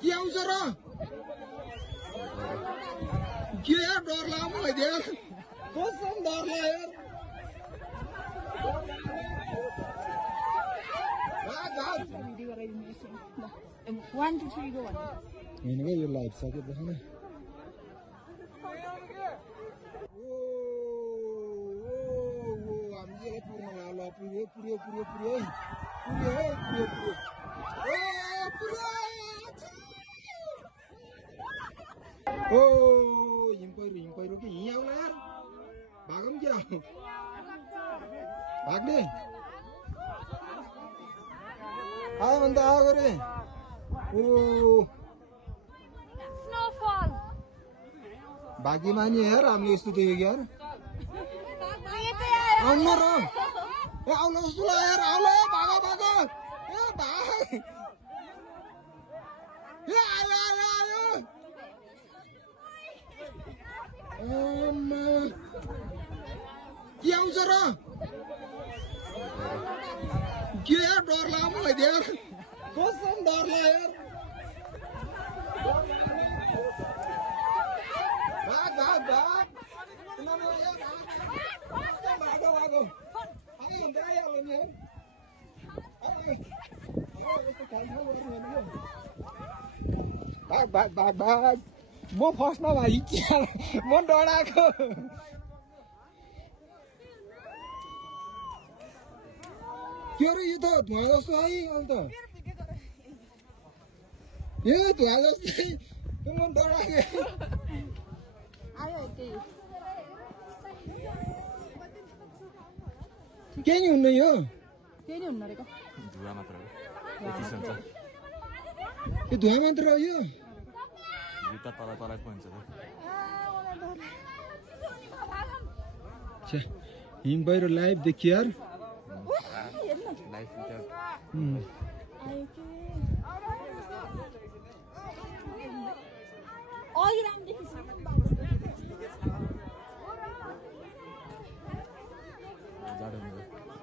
के आउँछ र के यार डर लाग्यो मलाई यार कसम डर लाग्यो यार One, two, three, go on. हैन के यो लाइभ सके देख न हामी यसलाई पूर्ण ल पुर्यो पुर्यो पुर्यो पुर्यो पुर्यो पुर्यो ओ हिम पहिरो के हिँ आउला यार भागम क्या भाग्ने आयो भने त आएको रे ओ Snowfall. भाग्यमानी यार हामीले यस्तो देखेको यार आउनु र ए आउनु जस्तो ल यार आउला भाग भाग ए भाग ए आयो आयो आयो के आउँछ र के यार डर लाग्यो मलाई यार कसम डर लाग्यो यार भाग भाग भाग भागो भागो आयो हुन्छ आइहाल्यो नि भाग भाग भाग भाग म फर्स्टमा भाइ म डराएको के अरे यो त धुवा जस्तो है अहिले त ए धुवा जस्तै म डराएको केही नि हुन्न यो केही नि हुन्न रहेको धुवा मात्र हो यति सन्छ यो धुवा मात्र हो यो जुत्ता तल तल पन्छ त हिम पहिरो लाइभ देखियो यार लाइफ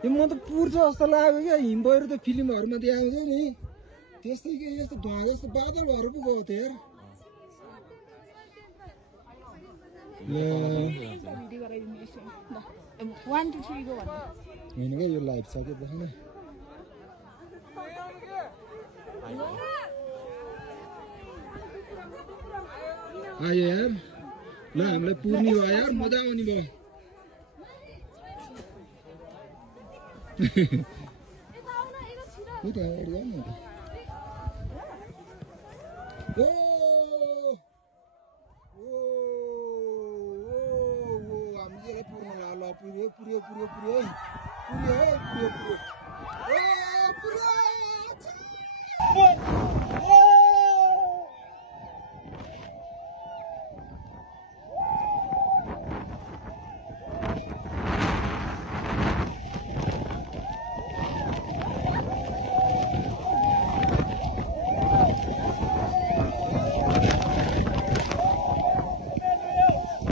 यो म त पुर्छ जस्तो लाग्यो क्या हिम पहिरो त फिल्महरूमा देखाउँछ नि त्यस्तै के यस्तो धुवा जस्तो बादल भएर पो गयो त यार One, two, three, go on. हैन के यो लाइभ सके देख न आयो यार ल हामीलाई पुर्नी भयो यार मजा आउने भयो उता हेर जाऊ न ओ हामी यसलाई पूर्ण ल पुर्यो पुर्यो पुर्यो पुर्यो पुर्यो पुर्यो पुर्यो